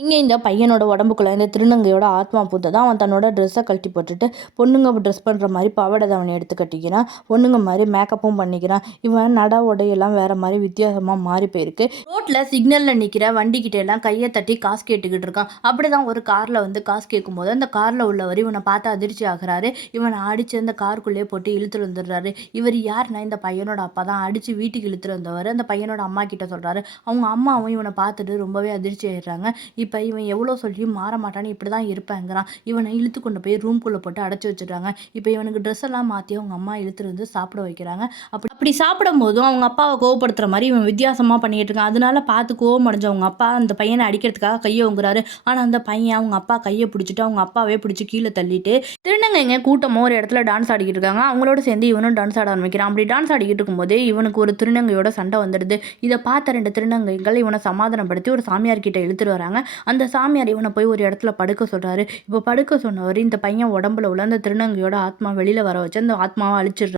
இங்கே இந்த பையனோட உடம்புக்குள்ள இந்த திருநங்கையோட ஆத்மா பூத்ததான் அவன் தன்னோட ட்ரெஸ்ஸை கழட்டி போட்டுட்டு பொண்ணுங்க ட்ரெஸ் பண்ணுற மாதிரி பாவாடை அவனை எடுத்து கட்டிக்கிறான். பொண்ணுங்க மாதிரி மேக்கப்பும் பண்ணிக்கிறான். இவன் நட உடையெல்லாம் வேற மாதிரி வித்தியாசமாக மாறி போயிருக்கு. ரோட்டில் சிக்னலில் நிற்கிற வண்டிக்கிட்ட எல்லாம் கையை தட்டி காசு கேட்டுக்கிட்டு இருக்கான். அப்படி தான் ஒரு காரில் வந்து காசு கேட்கும்போது அந்த காரில் உள்ளவர் இவனை பார்த்து அதிர்ச்சி ஆகிறாரு. இவனை அடித்து அந்த காருக்குள்ளேயே போட்டு இழுத்துட்டு வந்துடுறாரு. இவர் யாருன்னா இந்த பையனோட அப்பா தான். அடித்து வீட்டுக்கு இழுத்துட்டு வந்தவர். அந்த பையனோட அம்மா கிட்ட சொல்கிறாரு அவங்க அம்மாவும் இவனை பார்த்துட்டு ரொம்பவே அதிர்ச்சி ஆயிடுறாங்க. இப்போ இவன் எவ்வளோ சொல்லியும் மாற மாட்டான்னு இப்படி தான் இருப்பேங்கிறான். இவனை இழுத்து கொண்டு போய் ரூம்குள்ளே போட்டு அடைச்சி வச்சுடுறாங்க. இப்போ இவனுக்கு ட்ரெஸ் எல்லாம் மாற்றி அவங்க அம்மா இழுத்துட்டு வந்து சாப்பிட வைக்கிறாங்க. அப்படி அப்படி சாப்பிடும் போதும் அவங்க அப்பாவை கோவப்படுத்துகிற மாதிரி இவன் வித்தியாசமாக பண்ணிகிட்டு இருக்கான். அதனால பார்த்து கோவம் அடைஞ்ச அவங்க அப்பா அந்த பையனை அடிக்கிறதுக்காக கையை உங்குறாரு ஆனால் அந்த பையன் அவங்க அப்பா கையை பிடிச்சிட்டு அவங்க அப்பாவே பிடிச்சி கீழே தள்ளிட்டு திருநங்கைங்க கூட்டமாக ஒரு இடத்துல டான்ஸ் ஆடிக்கிட்டு இருக்காங்க. அவங்களோட சேர்ந்து இவனும் டான்ஸ் ஆட ஆரம்பிக்கிறான். அப்படி டான்ஸ் ஆடிக்கிட்டு இருக்கும்போது இவனுக்கு ஒரு திருநங்கையோட சண்டை வந்துடுது. இதை பார்த்த ரெண்டு திருநங்கைகள் இவனை சமாதானப்படுத்தி ஒரு சாமியார் கிட்ட இழுத்துட்டு வராங்க. அந்த சாமியார் இவனை போய் ஒரு இடத்துல படுக்க சொல்கிறாரு இப்போ படுக்க சொன்னவர் இந்த பையன் உடம்புல உள்ள அந்த திருநங்கையோட ஆத்மா வெளியில் வர வச்சு அந்த ஆத்மாவை அழிச்சிடுறாரு.